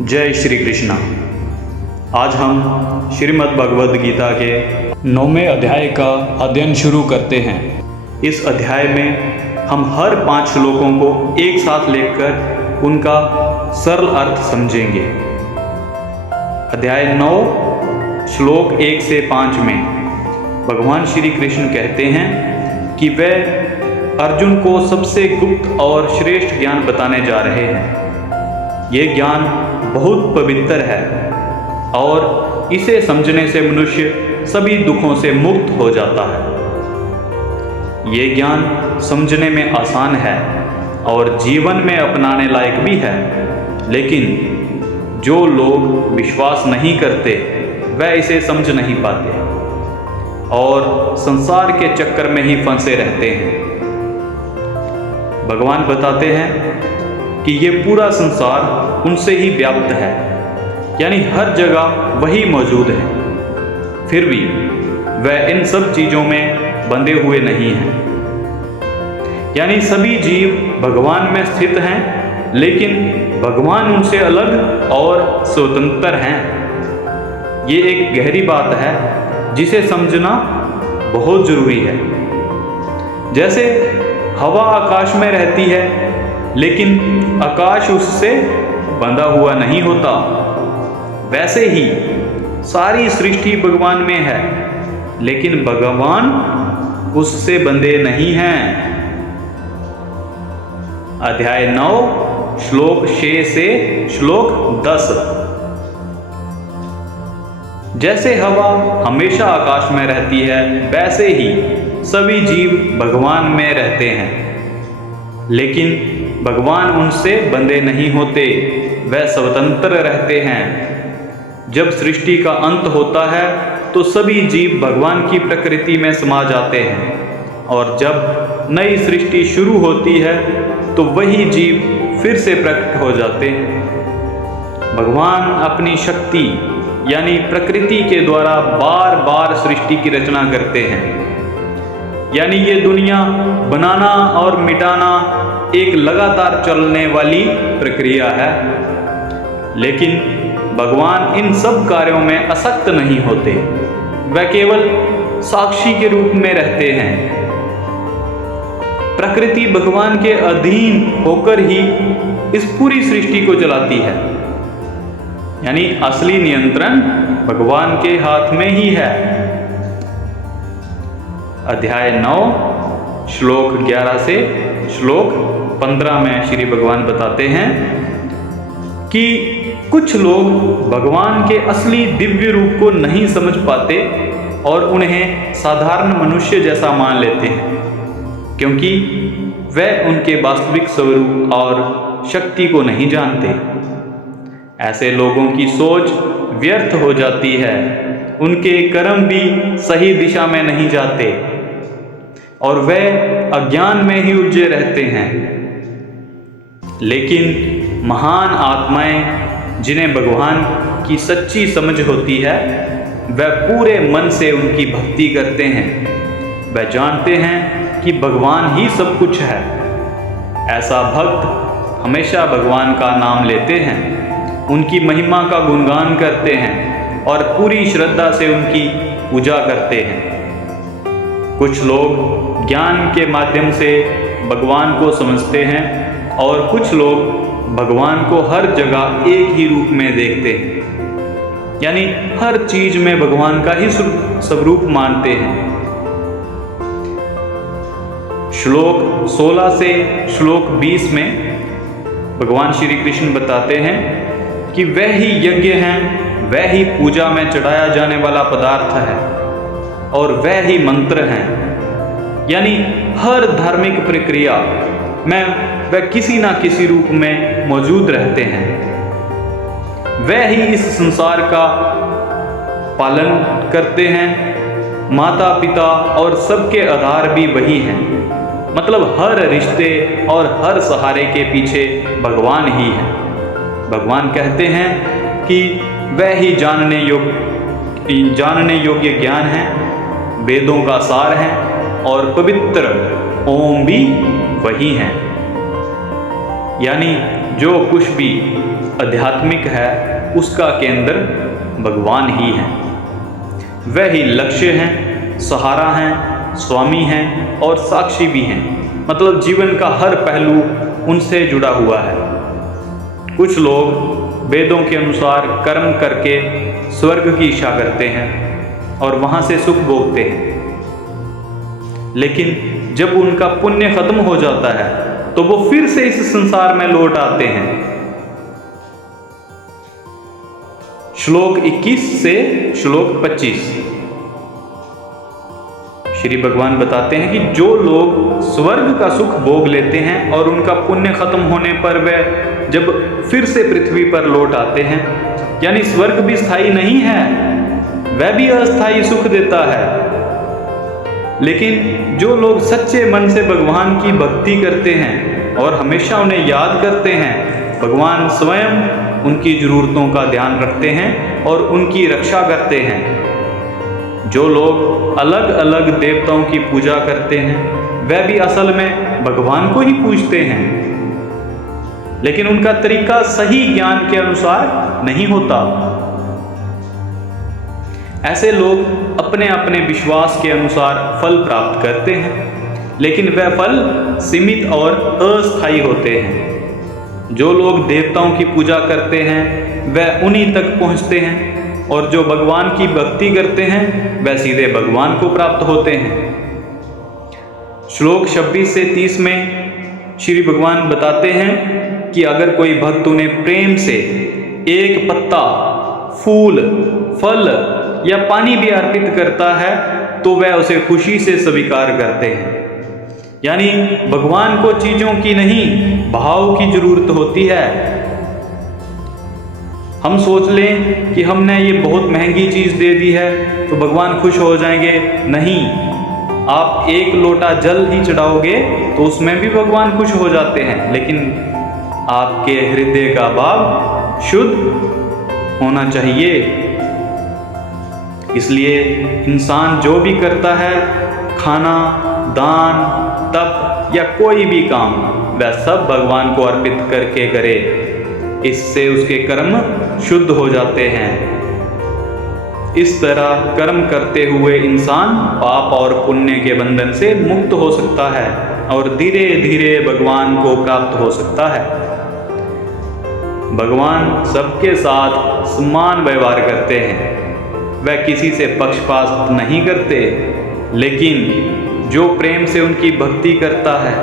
जय श्री कृष्णा। आज हम श्रीमद् भगवद गीता के 9वें अध्याय का अध्ययन शुरू करते हैं। इस अध्याय में हम हर 5 श्लोकों को एक साथ लेकर उनका सरल अर्थ समझेंगे। अध्याय 9 श्लोक 1 से 5 में भगवान श्री कृष्ण कहते हैं कि वे अर्जुन को सबसे गुप्त और श्रेष्ठ ज्ञान बताने जा रहे हैं। ये ज्ञान बहुत पवित्र है और इसे समझने से मनुष्य सभी दुखों से मुक्त हो जाता है। ये ज्ञान समझने में आसान है और जीवन में अपनाने लायक भी है, लेकिन जो लोग विश्वास नहीं करते वह इसे समझ नहीं पाते और संसार के चक्कर में ही फंसे रहते हैं। भगवान बताते हैं कि ये पूरा संसार उनसे ही व्याप्त है, यानी हर जगह वही मौजूद है, फिर भी वह इन सब चीज़ों में बंधे हुए नहीं हैं। यानी सभी जीव भगवान में स्थित हैं, लेकिन भगवान उनसे अलग और स्वतंत्र हैं। ये एक गहरी बात है जिसे समझना बहुत ज़रूरी है। जैसे हवा आकाश में रहती है, लेकिन आकाश उससे बंधा हुआ नहीं होता, वैसे ही सारी सृष्टि भगवान में है, लेकिन भगवान उससे बंधे नहीं हैं। अध्याय 9 श्लोक 6 से श्लोक 10। जैसे हवा हमेशा आकाश में रहती है, वैसे ही सभी जीव भगवान में रहते हैं, लेकिन भगवान उनसे बंधे नहीं होते, वह स्वतंत्र रहते हैं। जब सृष्टि का अंत होता है तो सभी जीव भगवान की प्रकृति में समा जाते हैं, और जब नई सृष्टि शुरू होती है तो वही जीव फिर से प्रकट हो जाते हैं। भगवान अपनी शक्ति यानी प्रकृति के द्वारा बार बार सृष्टि की रचना करते हैं। यानी ये दुनिया बनाना और मिटाना एक लगातार चलने वाली प्रक्रिया है, लेकिन भगवान इन सब कार्यों में आसक्त नहीं होते, वह केवल साक्षी के रूप में रहते हैं। प्रकृति भगवान के अधीन होकर ही इस पूरी सृष्टि को चलाती है, यानी असली नियंत्रण भगवान के हाथ में ही है। अध्याय 9 श्लोक 11 से श्लोक 15 में श्री भगवान बताते हैं कि कुछ लोग भगवान के असली दिव्य रूप को नहीं समझ पाते और उन्हें साधारण मनुष्य जैसा मान लेते हैं, क्योंकि वे उनके वास्तविक स्वरूप और शक्ति को नहीं जानते। ऐसे लोगों की सोच व्यर्थ हो जाती है, उनके कर्म भी सही दिशा में नहीं जाते और वे अज्ञान में ही उलझे रहते हैं। लेकिन महान आत्माएं जिन्हें भगवान की सच्ची समझ होती है, वह पूरे मन से उनकी भक्ति करते हैं। वह जानते हैं कि भगवान ही सब कुछ है। ऐसा भक्त हमेशा भगवान का नाम लेते हैं, उनकी महिमा का गुणगान करते हैं और पूरी श्रद्धा से उनकी पूजा करते हैं। कुछ लोग ज्ञान के माध्यम से भगवान को समझते हैं और कुछ लोग भगवान को हर जगह एक ही रूप में देखते हैं, यानी हर चीज में भगवान का ही स्वरूप मानते हैं। श्लोक 16 से श्लोक 20 में भगवान श्री कृष्ण बताते हैं कि वह ही यज्ञ हैं, वह ही पूजा में चढ़ाया जाने वाला पदार्थ है और वह ही मंत्र हैं। यानी हर धार्मिक प्रक्रिया में वह किसी ना किसी रूप में मौजूद रहते हैं। वह ही इस संसार का पालन करते हैं। माता पिता और सबके आधार भी वही हैं। मतलब हर रिश्ते और हर सहारे के पीछे भगवान ही है। भगवान कहते हैं कि वह ही जानने योग्य ज्ञान है, वेदों का सार है और पवित्र ओम भी वही हैं। यानी जो कुछ भी आध्यात्मिक है उसका केंद्र भगवान ही है। वह ही लक्ष्य हैं, सहारा हैं, स्वामी हैं और साक्षी भी हैं। मतलब जीवन का हर पहलू उनसे जुड़ा हुआ है। कुछ लोग वेदों के अनुसार कर्म करके स्वर्ग की इच्छा करते हैं और वहाँ से सुख भोगते हैं, लेकिन जब उनका पुण्य खत्म हो जाता है तो वो फिर से इस संसार में लौट आते हैं। श्लोक 21 से श्लोक 25 श्री भगवान बताते हैं कि जो लोग स्वर्ग का सुख भोग लेते हैं और उनका पुण्य खत्म होने पर वे जब फिर से पृथ्वी पर लौट आते हैं, यानी स्वर्ग भी स्थायी नहीं है, वह भी अस्थायी सुख देता है। लेकिन जो लोग सच्चे मन से भगवान की भक्ति करते हैं और हमेशा उन्हें याद करते हैं, भगवान स्वयं उनकी जरूरतों का ध्यान रखते हैं और उनकी रक्षा करते हैं। जो लोग अलग अलग देवताओं की पूजा करते हैं वह भी असल में भगवान को ही पूजते हैं, लेकिन उनका तरीका सही ज्ञान के अनुसार नहीं होता। ऐसे लोग अपने अपने विश्वास के अनुसार फल प्राप्त करते हैं, लेकिन वह फल सीमित और अस्थायी होते हैं। जो लोग देवताओं की पूजा करते हैं वह उन्हीं तक पहुंचते हैं, और जो भगवान की भक्ति करते हैं वह सीधे भगवान को प्राप्त होते हैं। श्लोक 26 से 30 में श्री भगवान बताते हैं कि अगर कोई भक्त उन्हें प्रेम से एक पत्ता, फूल, फल या पानी भी अर्पित करता है तो वह उसे खुशी से स्वीकार करते हैं। यानी भगवान को चीजों की नहीं, भाव की जरूरत होती है। हम सोच लें कि हमने ये बहुत महंगी चीज दे दी है तो भगवान खुश हो जाएंगे, नहीं। आप एक लोटा जल ही चढ़ाओगे तो उसमें भी भगवान खुश हो जाते हैं, लेकिन आपके हृदय का भाव शुद्ध होना चाहिए। इसलिए इंसान जो भी करता है, खाना, दान, तप या कोई भी काम, वह सब भगवान को अर्पित करके करे। इससे उसके कर्म शुद्ध हो जाते हैं। इस तरह कर्म करते हुए इंसान पाप और पुण्य के बंधन से मुक्त हो सकता है और धीरे धीरे भगवान को प्राप्त हो सकता है। भगवान सबके साथ समान व्यवहार करते हैं। वह किसी से पक्षपात नहीं करते, लेकिन जो प्रेम से उनकी भक्ति करता है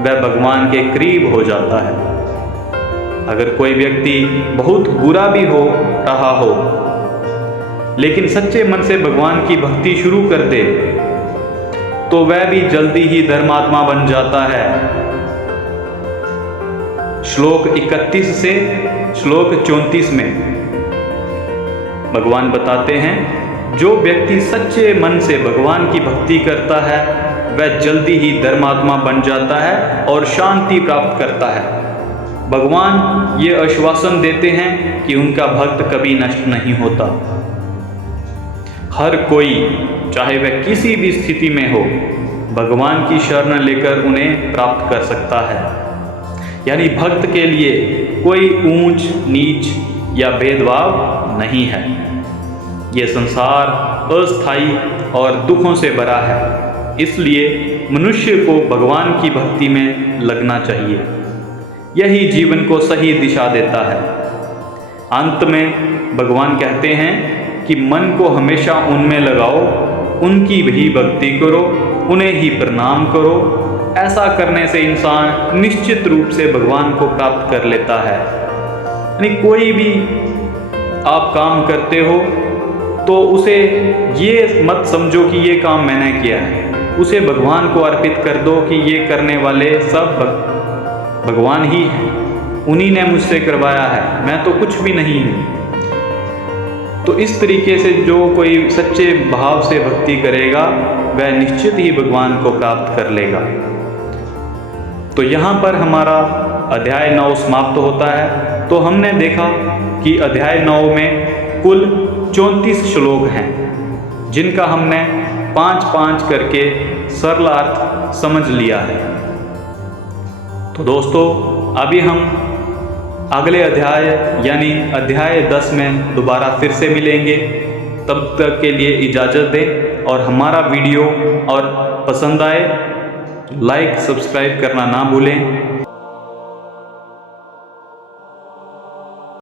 वह भगवान के करीब हो जाता है। अगर कोई व्यक्ति बहुत बुरा भी हो रहा हो, लेकिन सच्चे मन से भगवान की भक्ति शुरू कर दे तो वह भी जल्दी ही धर्मात्मा बन जाता है। श्लोक 31 से श्लोक 34 में भगवान बताते हैं, जो व्यक्ति सच्चे मन से भगवान की भक्ति करता है वह जल्दी ही धर्मात्मा बन जाता है और शांति प्राप्त करता है। भगवान ये आश्वासन देते हैं कि उनका भक्त कभी नष्ट नहीं होता। हर कोई, चाहे वह किसी भी स्थिति में हो, भगवान की शरण लेकर उन्हें प्राप्त कर सकता है। यानी भक्त के लिए कोई ऊंच नीच या भेदभाव नहीं है। ये संसार अस्थायी और दुखों से भरा है, इसलिए मनुष्य को भगवान की भक्ति में लगना चाहिए। यही जीवन को सही दिशा देता है। अंत में भगवान कहते हैं कि मन को हमेशा उनमें लगाओ, उनकी भी भक्ति करो, उन्हें ही प्रणाम करो। ऐसा करने से इंसान निश्चित रूप से भगवान को प्राप्त कर लेता है। यानी कोई भी आप काम करते हो तो उसे ये मत समझो कि ये काम मैंने किया है, उसे भगवान को अर्पित कर दो कि ये करने वाले सब भगवान ही हैं, उन्हीं ने मुझसे करवाया है, मैं तो कुछ भी नहीं हूँ। तो इस तरीके से जो कोई सच्चे भाव से भक्ति करेगा वह निश्चित ही भगवान को प्राप्त कर लेगा। तो यहाँ पर हमारा अध्याय 9 समाप्त होता है। तो हमने देखा कि अध्याय 9 में कुल 34 श्लोक हैं, जिनका हमने 5-5 करके सरल अर्थ समझ लिया है। तो दोस्तों, अभी हम अगले अध्याय यानी अध्याय 10 में दोबारा फिर से मिलेंगे। तब तक के लिए इजाज़त दें और हमारा वीडियो और पसंद आए लाइक सब्सक्राइब करना ना भूलें।